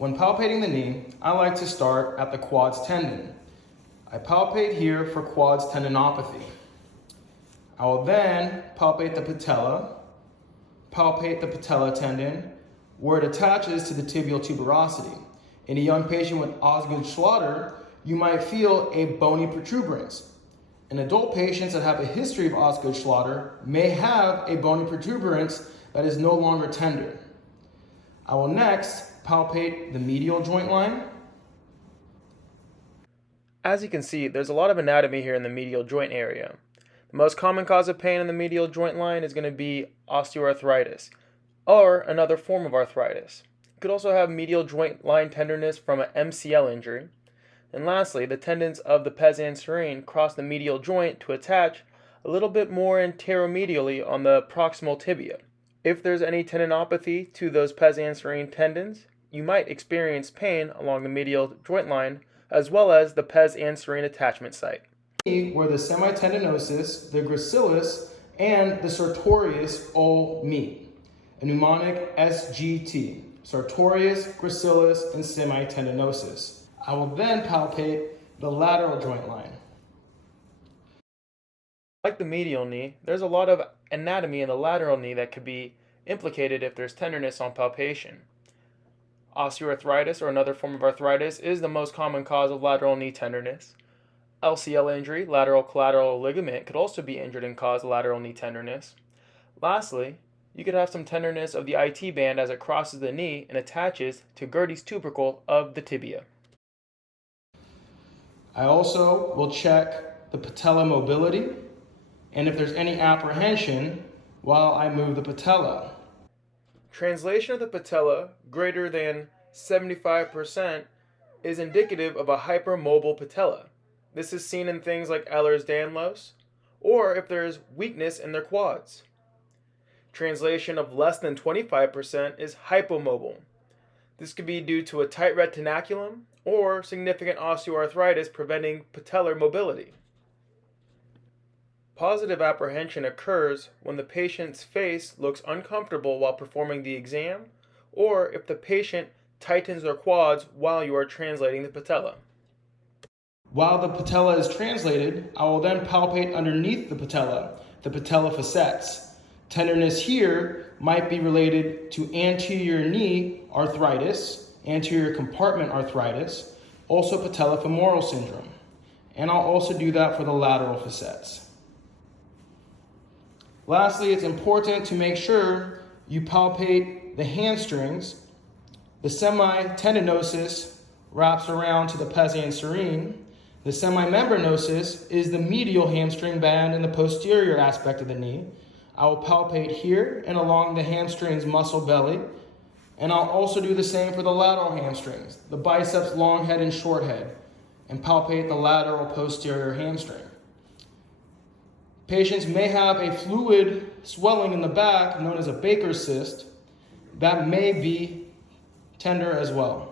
When palpating the knee, I like to start at the quads tendon. I palpate here for quads tendinopathy. I will then palpate the patella tendon, where it attaches to the tibial tuberosity. In a young patient with Osgood-Schlatter, you might feel a bony protuberance. In adult patients that have a history of Osgood-Schlatter may have a bony protuberance that is no longer tender. I will next palpate the medial joint line. As you can see, there's a lot of anatomy here in the medial joint area. The most common cause of pain in the medial joint line is going to be osteoarthritis, or another form of arthritis. You could also have medial joint line tenderness from an MCL injury. And lastly, the tendons of the pes anserine cross the medial joint to attach a little bit more anteromedially on the proximal tibia. If there's any tendinopathy to those pes anserine tendons, you might experience pain along the medial joint line as well as the pes anserine attachment site. Where the semitendinosus, the gracilis, and the sartorius all meet. A mnemonic SGT, sartorius, gracilis, and semitendinosus. I will then palpate the lateral joint line. Like the medial knee, there's a lot of anatomy in the lateral knee that could be implicated if there's tenderness on palpation. Osteoarthritis, or another form of arthritis, is the most common cause of lateral knee tenderness. LCL injury, lateral collateral ligament, could also be injured and cause lateral knee tenderness. Lastly, you could have some tenderness of the IT band as it crosses the knee and attaches to Gerdy's tubercle of the tibia. I also will check the patella mobility and if there's any apprehension while I move the patella. Translation of the patella greater than 75% is indicative of a hypermobile patella. This is seen in things like Ehlers-Danlos, or if there is weakness in their quads. Translation of less than 25% is hypomobile. This could be due to a tight retinaculum or significant osteoarthritis preventing patellar mobility. Positive apprehension occurs when the patient's face looks uncomfortable while performing the exam, or if the patient tightens their quads while you are translating the patella. While the patella is translated, I will then palpate underneath the patella facets. Tenderness here might be related to anterior knee arthritis, anterior compartment arthritis, also patellofemoral syndrome. And I'll also do that for the lateral facets. Lastly, it's important to make sure you palpate the hamstrings. The semitendinosus wraps around to the pes anserine. The semimembranosus is the medial hamstring band in the posterior aspect of the knee. I will palpate here and along the hamstring's muscle belly. And I'll also do the same for the lateral hamstrings, the biceps long head and short head, and palpate the lateral posterior hamstring. Patients may have a fluid swelling in the back known as a Baker's cyst that may be tender as well.